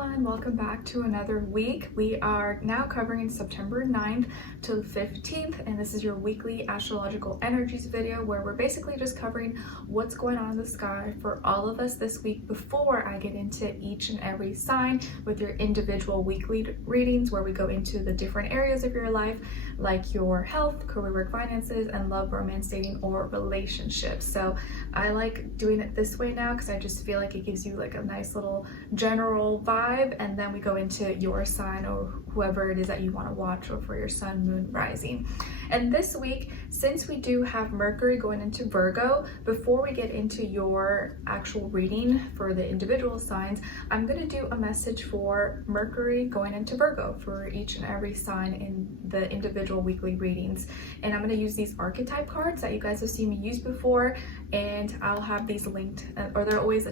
everyone, welcome back to another week. We are now covering September 9th to the 15th, and this is your weekly astrological energies video where we're basically just covering what's going on in the sky for all of us this week before I get into each and every sign with your individual weekly readings where we go into the different areas of your life like your health, career, work, finances, and love, romance, dating, or relationships. So I like doing it this way now because I just feel like it gives you like a nice little general vibe, and then we go into your sign or whoever it is that you want to watch, or for your sun, moon, rising. And this week, since we do have Mercury going into Virgo, before we get into your actual reading for the individual signs, I'm going to do a message for Mercury going into Virgo for each and every sign in the individual weekly readings. And I'm going to use these archetype cards that you guys have seen me use before, and I'll have these linked, or they're always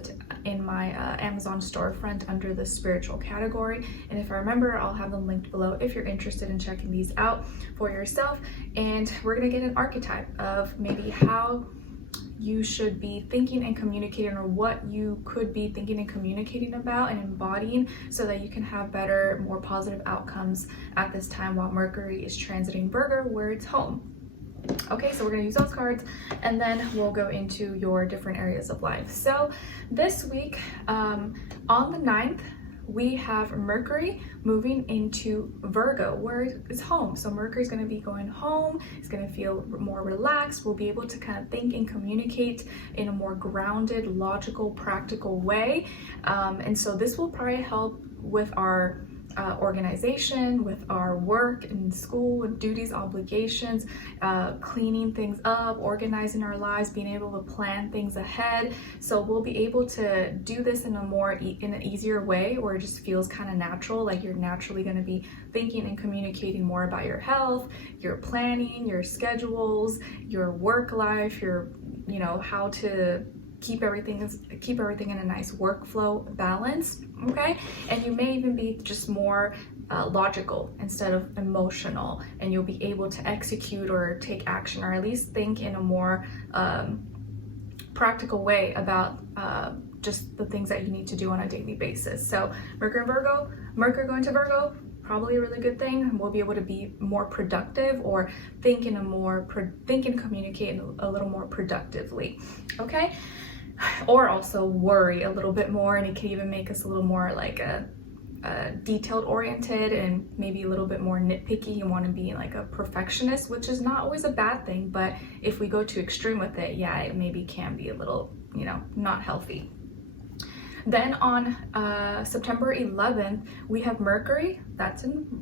in my Amazon storefront under the spiritual category. And if I remember, I'll have them linked below if you're interested in checking these out for yourself. And we're going to get an archetype of maybe how you should be thinking and communicating, or what you could be thinking and communicating about and embodying, so that you can have better, more positive outcomes at this time while Mercury is transiting Virgo, where it's home. Okay, so we're going to use those cards, and then we'll go into your different areas of life. So this week, on the 9th, we have Mercury moving into Virgo, where it's home. So Mercury's going to be going home. It's going to feel more relaxed. We'll be able to kind of think and communicate in a more grounded, logical, practical way. And so this will probably help with our organization, with our work and school and duties, obligations, cleaning things up, organizing our lives, being able to plan things ahead. So we'll be able to do this in an easier way, where it just feels kind of natural, like you're naturally going to be thinking and communicating more about your health, your planning, your schedules, your work life, your, how to keep everything in a nice workflow balance. Okay, and you may even be just more logical instead of emotional, and you'll be able to execute or take action, or at least think in a more practical way about just the things that you need to do on a daily basis. So Mercury going to Virgo, probably a really good thing. We'll be able to be more productive, or think and communicate a little more productively. Okay, or also worry a little bit more, and it can even make us a little more like detailed oriented, and maybe a little bit more nitpicky. You want to be like a perfectionist, which is not always a bad thing, but if we go too extreme with it, yeah, it maybe can be a little, not healthy. Then on September 11th, we have Mercury,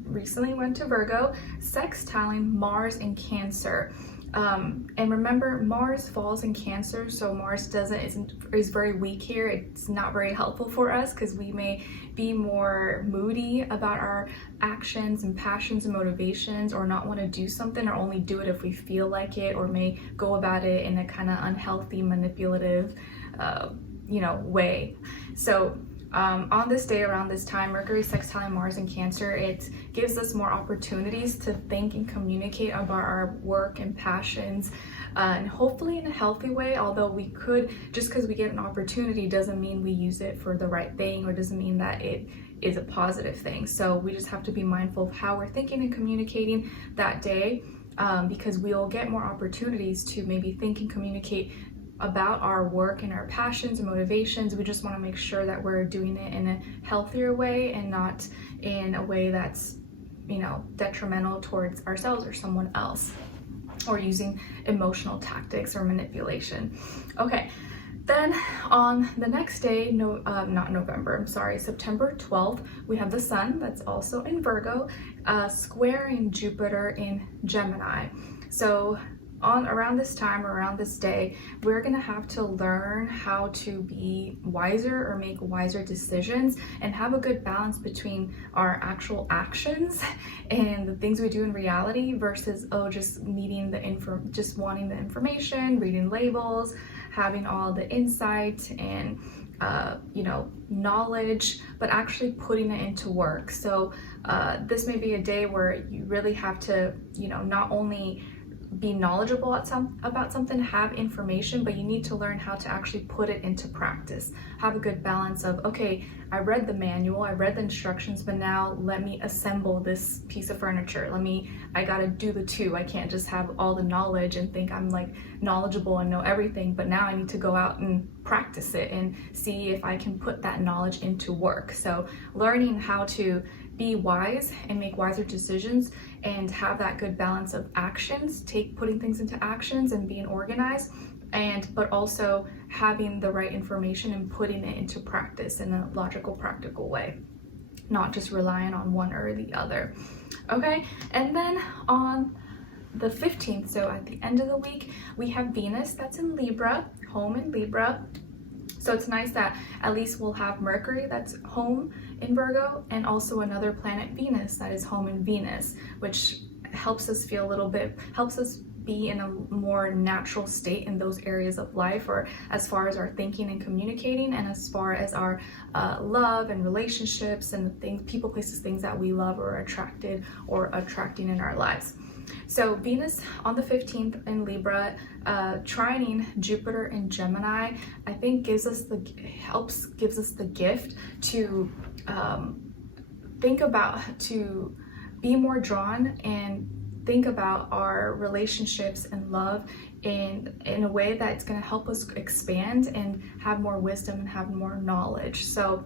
recently went to Virgo, sextiling Mars in Cancer. And remember, Mars falls in Cancer, so Mars is very weak here. It's not very helpful for us because we may be more moody about our actions and passions and motivations, or not want to do something, or only do it if we feel like it, or may go about it in a kind of unhealthy, manipulative, way. So on this day, around this time, Mercury sextiling Mars in Cancer, it gives us more opportunities to think and communicate about our work and passions, and hopefully in a healthy way. Although we could, just because we get an opportunity doesn't mean we use it for the right thing, or doesn't mean that it is a positive thing. So we just have to be mindful of how we're thinking and communicating that day, because we'll get more opportunities to maybe think and communicate about our work and our passions and motivations. We just want to make sure that we're doing it in a healthier way, and not in a way that's, detrimental towards ourselves or someone else, or using emotional tactics or manipulation. Okay, then on the next day, September 12th, we have the sun, that's also in Virgo, squaring Jupiter in Gemini. So around this time, around this day, we're gonna have to learn how to be wiser, or make wiser decisions, and have a good balance between our actual actions and the things we do in reality, versus just needing just wanting the information, reading labels, having all the insight and knowledge, but actually putting it into work. So this may be a day where you really have to, not only be knowledgeable about something, have information, but you need to learn how to actually put it into practice. Have a good balance of, okay, I read the manual, I read the instructions, but now let me assemble this piece of furniture. I gotta do the two. I can't just have all the knowledge and think I'm like knowledgeable and know everything, but now I need to go out and practice it and see if I can put that knowledge into work. So learning how to be wise and make wiser decisions and have that good balance of actions, putting things into actions and being organized, but also having the right information and putting it into practice in a logical, practical way, not just relying on one or the other. Okay, and then on the 15th, so at the end of the week, we have Venus that's in Libra, home in Libra. So it's nice that at least we'll have Mercury that's home in Virgo, and also another planet, Venus, that is home in Venus, which helps us feel helps us be in a more natural state in those areas of life, or as far as our thinking and communicating, and as far as our love and relationships and the things, people, places, things that we love or attracting in our lives. So Venus on the 15th in Libra, trining Jupiter in Gemini, I think gives us the gift to to be more drawn and think about our relationships and love in a way that's going to help us expand and have more wisdom and have more knowledge. So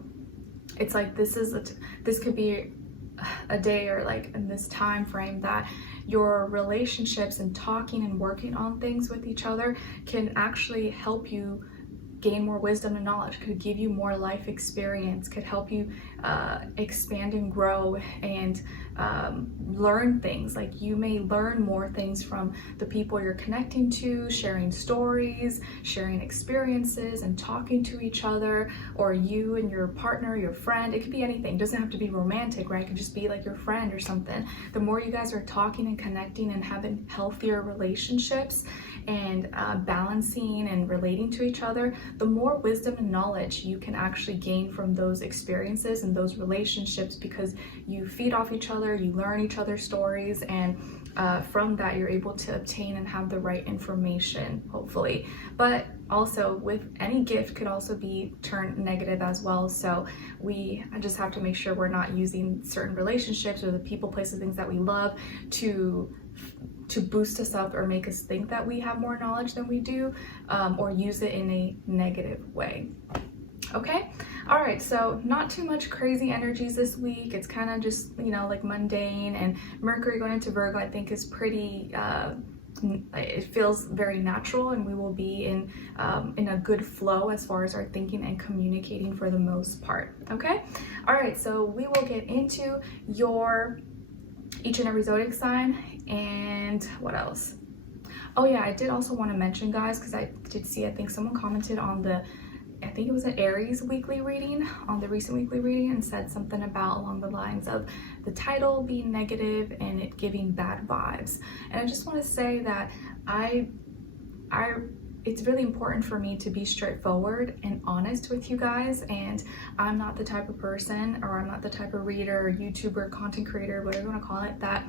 it's like this could be a day, or like in this time frame, that your relationships and talking and working on things with each other can actually help you gain more wisdom and knowledge, could give you more life experience, could help you expand and grow and learn things. Like you may learn more things from the people you're connecting to, sharing stories, sharing experiences, and talking to each other, or you and your partner, your friend. It could be anything. It doesn't have to be romantic, right? It could just be like your friend or something. The more you guys are talking and connecting and having healthier relationships and balancing and relating to each other, the more wisdom and knowledge you can actually gain from those experiences and those relationships, because you feed off each other, you learn each other's stories, and from that you're able to obtain and have the right information, hopefully. But also, with any gift, could also be turned negative as well. So I just have to make sure we're not using certain relationships or the people, places, things that we love to boost us up or make us think that we have more knowledge than we do, or use it in a negative way. Okay, all right, so not too much crazy energies this week. It's kind of just, like mundane, and Mercury going into Virgo, I think, is pretty, it feels very natural, and we will be in a good flow as far as our thinking and communicating for the most part. Okay, all right, so we will get into each and every zodiac sign. And what else? Oh yeah, I did also want to mention, guys, because I did see, I think someone commented on I think it was an Aries weekly reading, on the recent weekly reading, and said something about along the lines of the title being negative and it giving bad vibes. And I just want to say that it's really important for me to be straightforward and honest with you guys, and I'm not the type of person, or I'm not the type of reader, YouTuber, content creator, whatever you want to call it, that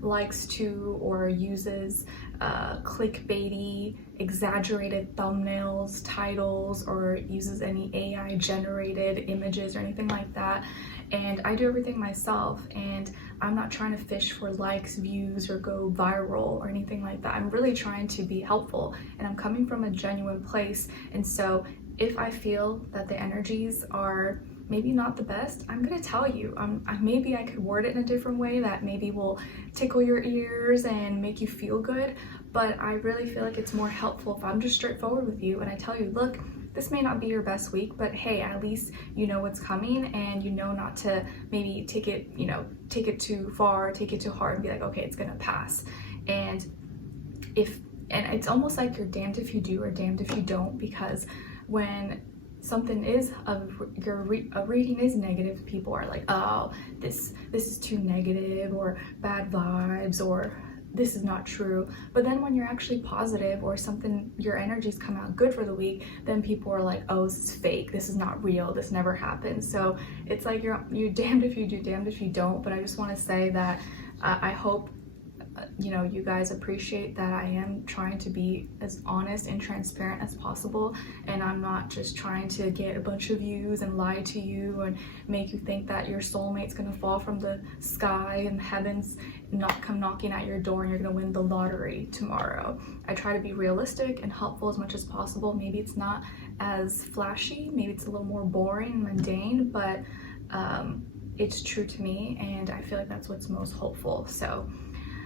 likes to or uses clickbaity, exaggerated thumbnails, titles, or uses any AI generated images or anything like that. And I do everything myself, and I'm not trying to fish for likes, views, or go viral or anything like that. I'm really trying to be helpful, and I'm coming from a genuine place. And so if I feel that the energies are maybe not the best, I'm gonna tell you. Maybe I could word it in a different way that maybe will tickle your ears and make you feel good, but I really feel like it's more helpful if I'm just straightforward with you and I tell you, look, this may not be your best week, but hey, at least you know what's coming, and you know not to maybe take it too far, take it too hard, and be like, okay, it's gonna pass. And it's almost like you're damned if you do or damned if you don't, because when something is a reading is negative, people are like, oh, this is too negative, or bad vibes, or this is not true. But then when you're actually positive, or something, your energies come out good for the week, then people are like, oh, this is fake, this is not real, this never happened. So it's like you're damned if you do, damned if you don't. But I just want to say that I hope you know, you guys appreciate that I am trying to be as honest and transparent as possible, and I'm not just trying to get a bunch of views and lie to you and make you think that your soulmate's gonna fall from the sky and the heavens not come knocking at your door and you're gonna win the lottery tomorrow. I try to be realistic and helpful as much as possible. Maybe it's not as flashy, maybe it's a little more boring and mundane, but it's true to me, and I feel like that's what's most hopeful. So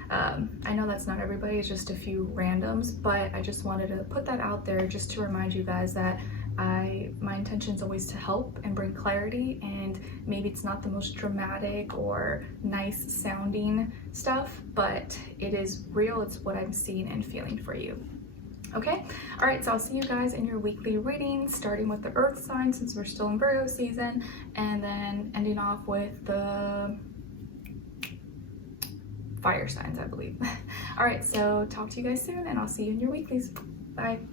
I know that's not everybody, it's just a few randoms, but I just wanted to put that out there just to remind you guys that my intention is always to help and bring clarity, and maybe it's not the most dramatic or nice sounding stuff, but it is real. It's what I'm seeing and feeling for you. Okay, all right, so I'll see you guys in your weekly reading, starting with the earth sign since we're still in Virgo season, and then ending off with the fire signs, I believe. All right, so talk to you guys soon, and I'll see you in your weeklies. Bye.